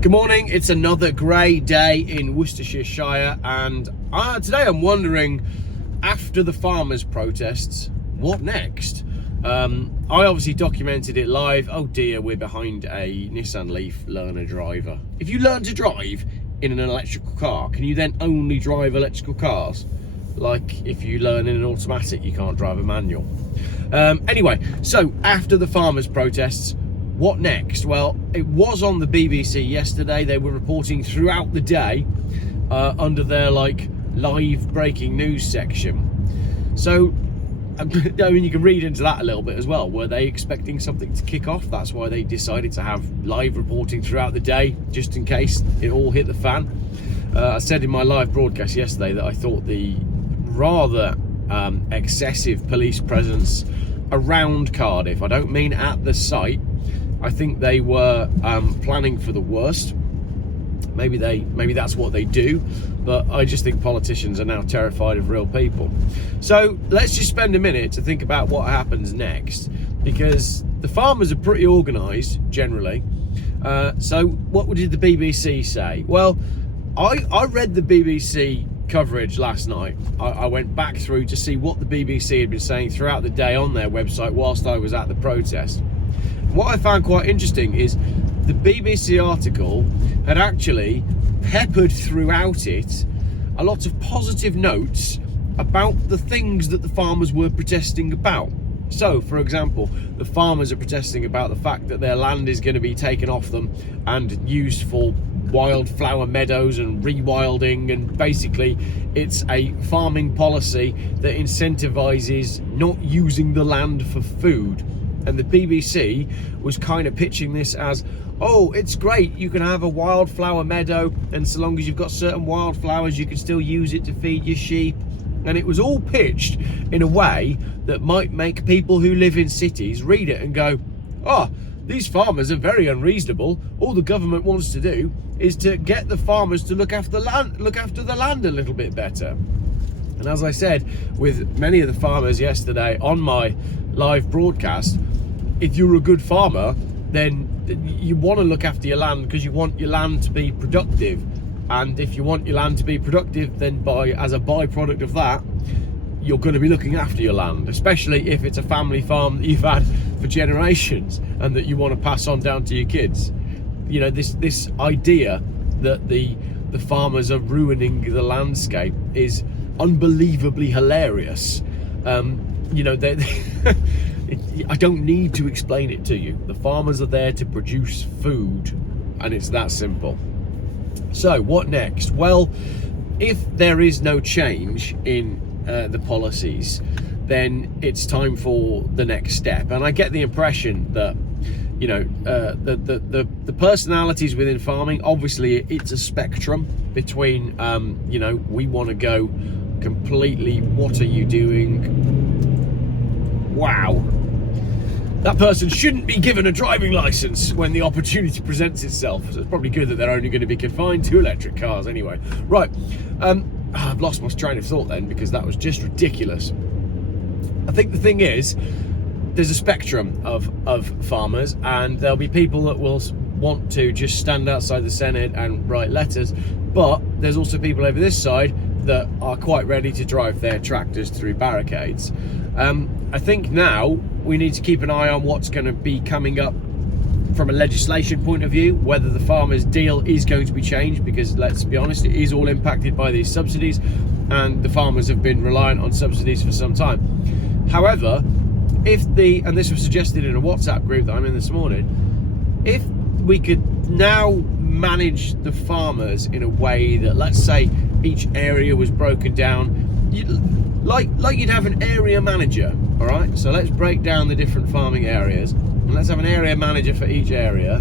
Good morning, it's another grey day in Worcestershire, and today I'm wondering, after the farmers' protests, what next? I obviously documented it live. Oh dear, we're behind a Nissan Leaf learner driver. If you learn to drive in an electrical car, can you then only drive electrical cars? Like if you learn in an automatic, you can't drive a manual. Anyway, so after the farmers' protests, what next? Well, it was on the BBC yesterday. They were reporting throughout the day under their live breaking news section. So, I mean, you can read into that a little bit as well. Were they expecting something to kick off? That's why they decided to have live reporting throughout the day, just in case it all hit the fan. I said in my live broadcast yesterday that I thought the rather excessive police presence around Cardiff, I don't mean at the site, I think they were planning for the worst. Maybe that's what they do, but I just think politicians are now terrified of real people. So let's just spend a minute to think about what happens next, because the farmers are pretty organised generally. So what did the BBC say? Well, I read the BBC coverage last night. I went back through to see what the BBC had been saying throughout the day on their website whilst I was at the protest. What I found quite interesting is the BBC article had actually peppered throughout it a lot of positive notes about the things that the farmers were protesting about. So, for example, the farmers are protesting about the fact that their land is going to be taken off them and used for wildflower meadows and rewilding, and basically it's a farming policy that incentivizes not using the land for food. And the BBC was kind of pitching this as, oh, it's great, you can have a wildflower meadow, and so long as you've got certain wildflowers, you can still use it to feed your sheep. And it was all pitched in a way that might make people who live in cities read it and go, oh, these farmers are very unreasonable. All the government wants to do is to get the farmers to look after the land a little bit better. And as I said with many of the farmers yesterday on my live broadcast, if you're a good farmer, then you want to look after your land because you want your land to be productive. And if you want your land to be productive, then as a byproduct of that, you're going to be looking after your land, especially if it's a family farm that you've had for generations and that you want to pass on down to your kids. You know, this idea that the farmers are ruining the landscape is unbelievably hilarious. You know, I don't need to explain it to you. The farmers are there to produce food, and it's that simple. So what next? Well, if there is no change in the policies, then it's time for the next step. And I get the impression that, you know, the personalities within farming, obviously it's a spectrum between, you know, we want to go completely, what are you doing? Wow. That person shouldn't be given a driving license when the opportunity presents itself. So it's probably good that they're only going to be confined to electric cars anyway. Right. I've lost my train of thought then, because that was just ridiculous. I think the thing is, there's a spectrum of farmers, and there'll be people that will want to just stand outside the Senedd and write letters, but there's also people over this side that are quite ready to drive their tractors through barricades. I think now we need to keep an eye on what's going to be coming up from a legislation point of view, whether the farmers' deal is going to be changed, because let's be honest, it is all impacted by these subsidies, and the farmers have been reliant on subsidies for some time. However, and this was suggested in a WhatsApp group that I'm in this morning, if we could now manage the farmers in a way that, let's say, each area was broken down, like you'd have an area manager, all right? So let's break down the different farming areas, and let's have an area manager for each area,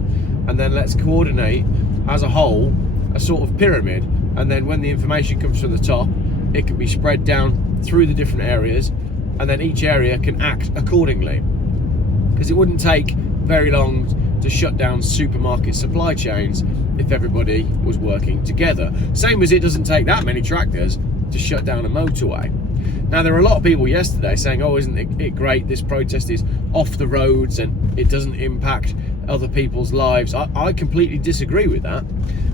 and then let's coordinate as a whole a sort of pyramid, and then when the information comes from the top, it can be spread down through the different areas, and then each area can act accordingly. Because it wouldn't take very long to shut down supermarket supply chains if everybody was working together. Same as it doesn't take that many tractors to shut down a motorway. Now, there were a lot of people yesterday saying, oh, isn't it great, this protest is off the roads and it doesn't impact other people's lives. I completely disagree with that.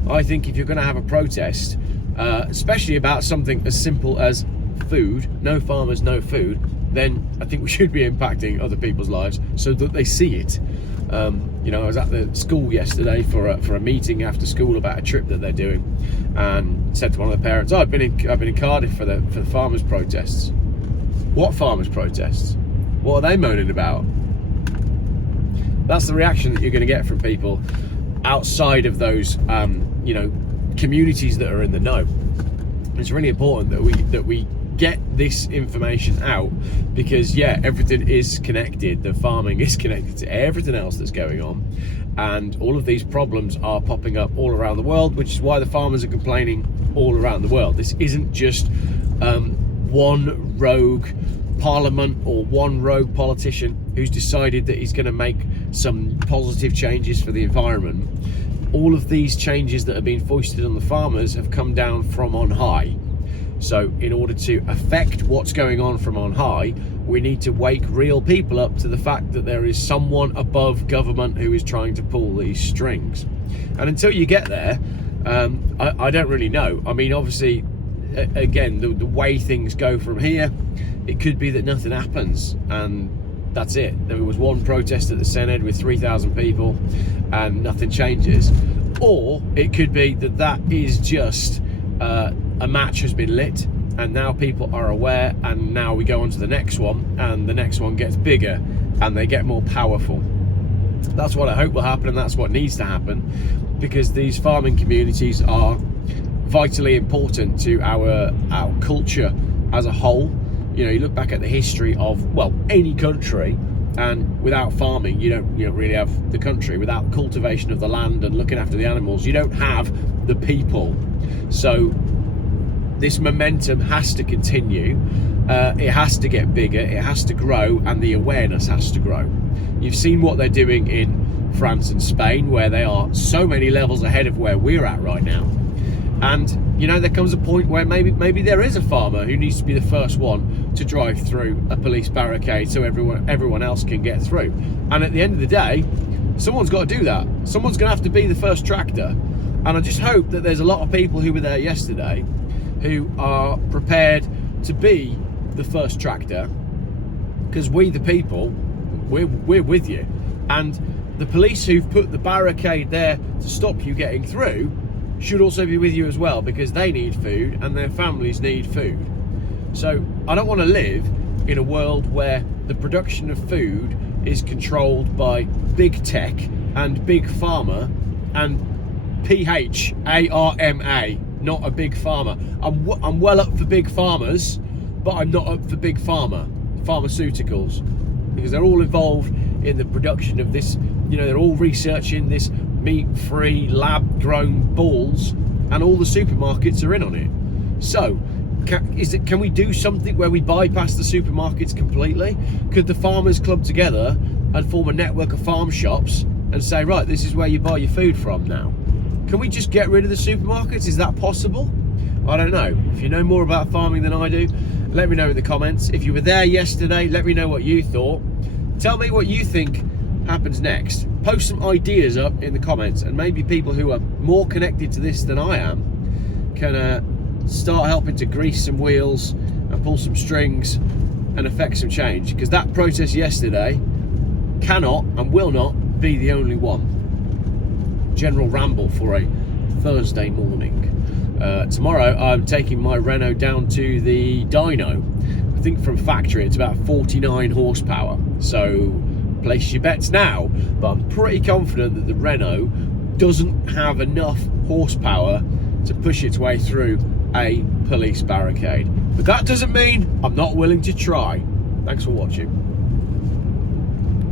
I think if you're going to have a protest, especially about something as simple as food, no farmers, no food, then I think we should be impacting other people's lives so that they see it. You know, I was at the school yesterday for a meeting after school about a trip that they're doing, and said to one of the parents, "Oh, I've been in Cardiff for the farmers' protests." What farmers' protests? What are they moaning about? That's the reaction that you're going to get from people outside of those, you know, communities that are in the know. It's really important that we get this information out, because everything is connected. The farming is connected to everything else that's going on, and all of these problems are popping up all around the world, which is why the farmers are complaining all around the world. This isn't just one rogue parliament or one rogue politician who's decided that he's going to make some positive changes for the environment. All of these changes that have been foisted on the farmers have come down from on high. So in order to affect what's going on from on high, we need to wake real people up to the fact that there is someone above government who is trying to pull these strings. And until you get there, I don't really know. I mean, obviously, again, the way things go from here, it could be that nothing happens and that's it. There was one protest at the Senedd with 3,000 people and nothing changes. Or it could be that is just a match has been lit, and now people are aware, and now we go on to the next one, and the next one gets bigger and they get more powerful. That's what I hope will happen, and that's what needs to happen, because these farming communities are vitally important to our culture as a whole. You know, you look back at the history of, well, any country, and without farming you don't really have the country. Without cultivation of the land and looking after the animals, you don't have the people. So this momentum has to continue. It has to get bigger, it has to grow, and the awareness has to grow. You've seen what they're doing in France and Spain, where they are so many levels ahead of where we're at right now. And you know, there comes a point where maybe there is a farmer who needs to be the first one to drive through a police barricade so everyone else can get through. And at the end of the day, someone's got to do that. Someone's going to have to be the first tractor. And I just hope that there's a lot of people who were there yesterday who are prepared to be the first tractor, because we the people, we're with you. And the police who've put the barricade there to stop you getting through should also be with you as well, because they need food and their families need food. So I don't want to live in a world where the production of food is controlled by big tech and big pharma and PHARMA, not a big pharma. I'm well up for big farmers, but I'm not up for big pharmaceuticals, because they're all involved in the production of this. You know, they're all researching this meat-free, lab-grown balls, and all the supermarkets are in on it. So, can we do something where we bypass the supermarkets completely? Could the farmers club together and form a network of farm shops and say, right, this is where you buy your food from now? Can we just get rid of the supermarkets? Is that possible? I don't know. If you know more about farming than I do, let me know in the comments. If you were there yesterday, let me know what you thought. Tell me what you think happens next. Post some ideas up in the comments, and maybe people who are more connected to this than I am can start helping to grease some wheels and pull some strings and affect some change, because that protest yesterday cannot and will not be the only one. General Ramble for a Thursday morning. Tomorrow I'm taking my Renault down to the dyno. I think from factory it's about 49 horsepower, so place your bets now. But I'm pretty confident that the Renault doesn't have enough horsepower to push its way through a police barricade. But that doesn't mean I'm not willing to try. Thanks for watching.